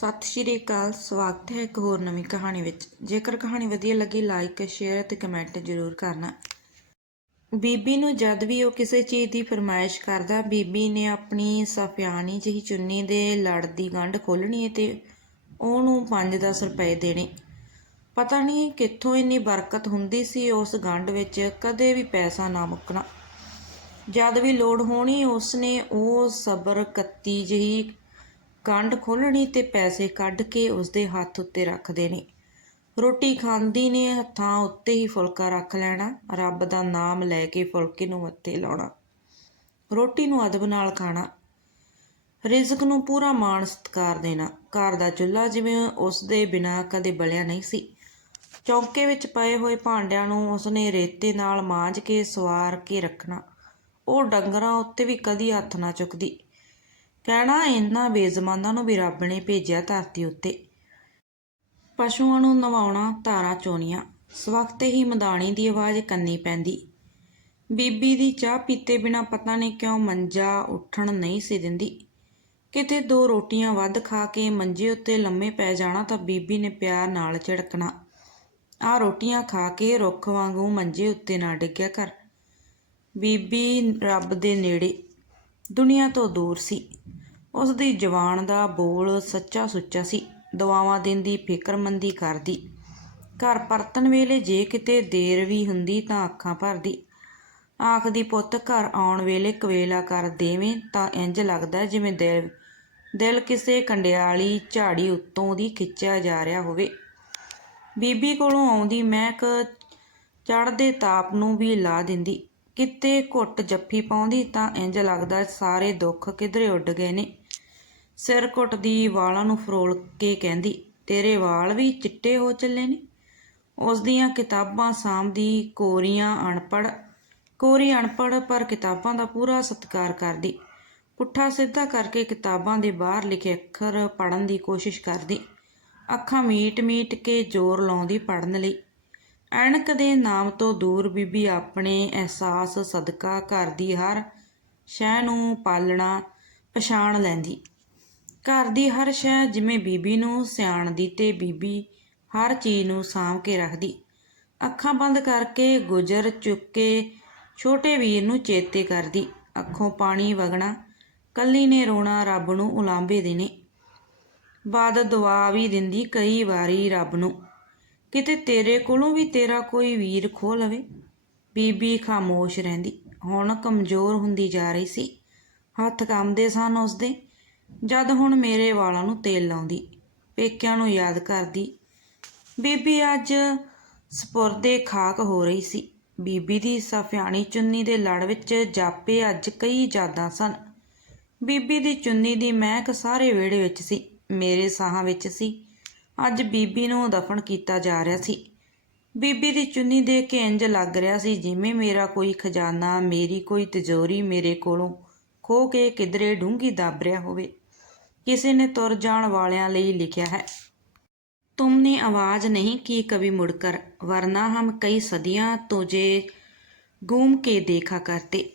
ਸਤਿ ਸ਼੍ਰੀ ਅਕਾਲ, ਸਵਾਗਤ ਹੈ ਇੱਕ ਹੋਰ ਨਵੀਂ ਕਹਾਣੀ ਵਿੱਚ। ਜੇਕਰ ਕਹਾਣੀ ਵਧੀਆ ਲੱਗੀ ਲਾਈਕ ਸ਼ੇਅਰ ਤੇ ਕਮੈਂਟ ਜ਼ਰੂਰ ਕਰਨਾ। ਬੀਬੀ ਨੂੰ ਜਦ ਵੀ ਉਹ ਕਿਸੇ ਚੀਜ਼ ਦੀ ਫਰਮਾਇਸ਼ ਕਰਦਾ, ਬੀਬੀ ਨੇ ਆਪਣੀ ਸਫਿਆਨੀ ਜਿਹੀ ਚੁੰਨੀ ਦੇ ਲੜ ਦੀ ਗੰਢ ਖੋਲਣੀ ਤੇ ਉਹਨੂੰ 5-10 ਰੁਪਏ ਦੇਣੇ। ਪਤਾ ਨਹੀਂ ਕਿੱਥੋਂ ਇੰਨੀ ਬਰਕਤ ਹੁੰਦੀ ਸੀ ਉਸ ਗੰਢ ਵਿੱਚ, ਕਦੇ ਵੀ ਪੈਸਾ ਨਾ ਮੁੱਕਣਾ। ਜਦ ਵੀ ਲੋੜ ਹੋਣੀ, ਉਸਨੇ ਉਹ ਸਬਰ ਕੱਤੀ ਜਿਹੀ ਗੰਢ ਖੋਲਣੀ ਤੇ ਪੈਸੇ ਕੱਢ ਕੇ ਉਸਦੇ ਹੱਥ ਉੱਤੇ ਰੱਖਦੇ ਨੇ। ਰੋਟੀ ਖਾਂਦੀ ਨੇ, ਹੱਥਾਂ ਉੱਤੇ ਹੀ ਫੁਲਕਾ ਰੱਖ ਲੈਣਾ, ਰੱਬ ਦਾ ਨਾਮ ਲੈ ਕੇ ਫੁਲਕੇ ਨੂੰ ਮੱਥੇ ਲਾਉਣਾ, ਰੋਟੀ ਨੂੰ ਅਦਬ ਨਾਲ ਖਾਣਾ, ਰਿਜ਼ਕ ਨੂੰ ਪੂਰਾ ਮਾਣ ਸਤਿਕਾਰ ਦੇਣਾ। ਘਰ ਦਾ ਚੁੱਲ੍ਹਾ ਜਿਵੇਂ ਉਸ ਦੇ ਬਿਨਾਂ ਕਦੇ ਬਲਿਆ ਨਹੀਂ ਸੀ। ਚੌਂਕੇ ਵਿੱਚ ਪਏ ਹੋਏ ਭਾਂਡਿਆਂ ਨੂੰ ਉਸਨੇ ਰੇਤੇ ਨਾਲ ਮਾਂਜ ਕੇ ਸਵਾਰ ਕੇ ਰੱਖਣਾ। ਉਹ ਡੰਗਰਾਂ ਉੱਤੇ ਵੀ ਕਦੀ ਹੱਥ ਨਾ ਚੁੱਕਦੀ। ਕਹਿਣਾ, ਇਹਨਾਂ ਬੇਜ਼ਮਾਨਾਂ ਨੂੰ ਵੀ ਰੱਬ ਨੇ ਭੇਜਿਆ ਧਰਤੀ ਉੱਤੇ। ਪਸ਼ੂਆਂ ਨੂੰ ਨਵਾਉਣਾ, ਧਾਰਾਂ ਚੋਣੀਆਂ। ਸਵਖਤੇ ਹੀ ਮਦਾਣੀ ਦੀ ਆਵਾਜ਼ ਕੰਨੀ ਪੈਂਦੀ। ਬੀਬੀ ਦੀ ਚਾਹ ਪੀਤੇ ਬਿਨਾ ਪਤਾ ਨਹੀਂ ਕਿਉਂ ਮੰਜਾ ਉੱਠਣ ਨਹੀਂ ਸੀ ਦਿੰਦੀ। ਕਿਤੇ ਦੋ ਰੋਟੀਆਂ ਵੱਧ ਖਾ ਕੇ ਮੰਜੇ ਉੱਤੇ ਲੰਮੇ ਪੈ ਜਾਣਾ ਤਾਂ ਬੀਬੀ ਨੇ ਪਿਆਰ ਨਾਲ ਝਿੜਕਣਾ। ਆ ਰੋਟੀਆਂ ਖਾ ਕੇ ਰੁੱਖ ਵਾਂਗੂ ਮੰਜੇ ਉੱਤੇ ਨਾ ਡਿੱਗਿਆ ਕਰ। ਬੀਬੀ ਰੱਬ ਦੇ ਨੇੜੇ ਦੁਨੀਆ ਤੋਂ ਦੂਰ ਸੀ। ਉਸ ਦੀ ਜਵਾਨ ਦਾ ਬੋਲ ਸੱਚਾ ਸੁੱਚਾ ਸੀ। ਦੁਆਵਾਂ ਦਿੰਦੀ ਫਿਕਰਮੰਦੀ ਕਰਦੀ। ਘਰ ਪਰਤਣ ਵੇਲੇ ਜੇ ਕਿਤੇ ਦੇਰ ਵੀ ਹੁੰਦੀ ਤਾਂ ਅੱਖਾਂ ਭਰਦੀ। ਆਖਦੀ, ਪੁੱਤ, ਘਰ ਆਉਣ ਵੇਲੇ ਕਵੇਲਾ ਕਰ ਦੇਵੇਂ ਤਾਂ ਇੰਜ ਲੱਗਦਾ ਜਿਵੇਂ ਦਿਲ ਦਿਲ ਕਿਸੇ ਕੰਡਿਆਲੀ ਝਾੜੀ ਉੱਤੋਂ ਦੀ ਖਿੱਚਿਆ ਜਾ ਰਿਹਾ ਹੋਵੇ। ਬੀਬੀ ਕੋਲੋਂ ਆਉਂਦੀ ਮਹਿਕ ਚੜ੍ਹਦੇ ਤਾਪ ਨੂੰ ਵੀ ਲਾ ਦਿੰਦੀ। ਕਿਤੇ ਘੁੱਟ ਜੱਫੀ ਪਾਉਂਦੀ ਤਾਂ ਇੰਜ ਲੱਗਦਾ ਸਾਰੇ ਦੁੱਖ ਕਿਧਰੇ ਉੱਡ ਗਏ ਨੇ। ਸਿਰ ਘੁੱਟ ਦੀ ਵਾਲਾਂ ਨੂੰ ਫਰੋਲ ਕੇ ਕਹਿੰਦੀ, ਤੇਰੇ ਵਾਲ ਵੀ ਚਿੱਟੇ ਹੋ ਚੱਲੇ ਨੇ। ਉਸ ਦੀਆਂ ਕਿਤਾਬਾਂ ਸਾਂਭਦੀ ਕੋਰੀਆਂ ਅਣਪੜ ਕੋਰੀ ਅਨਪੜ ਪਰ ਕਿਤਾਬਾਂ ਦਾ ਪੂਰਾ ਸਤਿਕਾਰ ਕਰਦੀ। ਪੁੱਠਾ ਸਿੱਧਾ ਕਰਕੇ ਕਿਤਾਬਾਂ ਦੇ ਬਾਹਰ ਲਿਖੇ ਅੱਖਰ ਪੜਨ ਦੀ ਕੋਸ਼ਿਸ਼ ਕਰਦੀ। ਅੱਖਾਂ ਮੀਟ-ਮੀਟ ਕੇ ਜ਼ੋਰ ਲਾਉਂਦੀ ਪੜਨ ਲਈ। ਐਣਕ ਦੇ ਨਾਮ ਤੋਂ ਦੂਰ ਬੀਬੀ ਆਪਣੇ ਅਹਿਸਾਸ ਸਦਕਾ ਘਰ ਦੀ ਹਰ ਸ਼ੈ ਨੂੰ ਪਾਲਣਾ, ਪਛਾਣ ਲੈਂਦੀ। ਘਰ ਦੀ ਹਰ ਸ਼ੈ ਜਿਵੇਂ ਬੀਬੀ ਨੂੰ ਸਿਆਣਦੀ ਤੇ ਬੀਬੀ ਹਰ ਚੀਜ਼ ਨੂੰ ਸਾਂਭ ਕੇ ਰੱਖਦੀ। ਅੱਖਾਂ ਬੰਦ ਕਰਕੇ ਗੁਜਰ ਚੁੱਕ ਕੇ ਛੋਟੇ ਵੀਰ ਨੂੰ ਚੇਤੇ ਕਰਦੀ। ਅੱਖੋਂ ਪਾਣੀ ਵਗਣਾ, ਕੱਲੀ ਨੇ ਰੋਣਾ ਰੱਬ ਨੂੰ ਉਲਾਂਭੇ ਦੇਣੇ। ਬਾਦ ਦੁਆ ਵੀ ਦਿੰਦੀ ਕਈ ਵਾਰੀ ਰੱਬ ਨੂੰ। ਕਿਤੇ ਤੇਰੇ ਕੋਲੋਂ ਵੀ ਤੇਰਾ ਕੋਈ ਵੀਰ ਖੋ ਲਵੇ। ਬੀਬੀ ਖਾਮੋਸ਼ ਰਹਿੰਦੀ। ਹੁਣ ਕਮਜ਼ੋਰ ਹੁੰਦੀ ਜਾ ਰਹੀ ਸੀ। ਹੱਥ ਕੰਮਦੇ ਸਨ ਉਸਦੇ। ਜਦ ਹੁਣ ਮੇਰੇ ਵਾਲਾਂ ਨੂੰ ਤੇਲ ਲਾਉਂਦੀ। ਪੇਕਿਆਂ ਨੂੰ ਯਾਦ ਕਰਦੀ। ਬੀਬੀ ਅੱਜ ਸਪੁਰਦੇ ਖਾਕ ਹੋ ਰਹੀ ਸੀ। ਬੀਬੀ ਦੀ ਸਫਿਆਣੀ ਚੁੰਨੀ ਦੇ ਲੜ ਵਿੱਚ ਜਾਪੇ ਅੱਜ ਕਈ ਯਾਦਾਂ ਸਨ। ਬੀਬੀ ਦੀ ਚੁੰਨੀ ਦੀ ਮਹਿਕ ਸਾਰੇ ਵਿਹੜੇ ਵਿੱਚ ਸੀ। ਮੇਰੇ ਸਾਹਾਂ ਵਿੱਚ ਸੀ। ਅੱਜ ਬੀਬੀ ਨੂੰ ਦਫਨ ਕੀਤਾ ਜਾ ਰਿਹਾ ਸੀ। ਬੀਬੀ ਦੀ ਚੁੰਨੀ ਦੇ ਕੇ ਇੰਜ ਲੱਗ ਰਿਹਾ ਸੀ ਜਿਵੇਂ ਮੇਰਾ ਕੋਈ ਖਜ਼ਾਨਾ, ਮੇਰੀ ਕੋਈ ਤਿਜੋਰੀ ਮੇਰੇ ਕੋਲੋਂ ਖੋ ਕੇ ਕਿਧਰੇ ਡੂੰਗੀ ਦੱਬ ਰਿਹਾ ਹੋਵੇ। ਕਿਸੇ ਨੇ ਤੁਰ ਜਾਣ ਵਾਲਿਆਂ ਲਈ ਲਿਖਿਆ ਹੈ, ਤੁਮਨੇ ਆਵਾਜ਼ ਨਹੀਂ ਕੀ ਕਵੀ ਮੁੜ ਕਰ ਵਰਨਾ ਹਮ ਕਈ ਸਦੀਆਂ ਤੋਂ ਜੇ ਗੂਮ ਕੇ ਦੇਖਾ ਕਰਤੇ।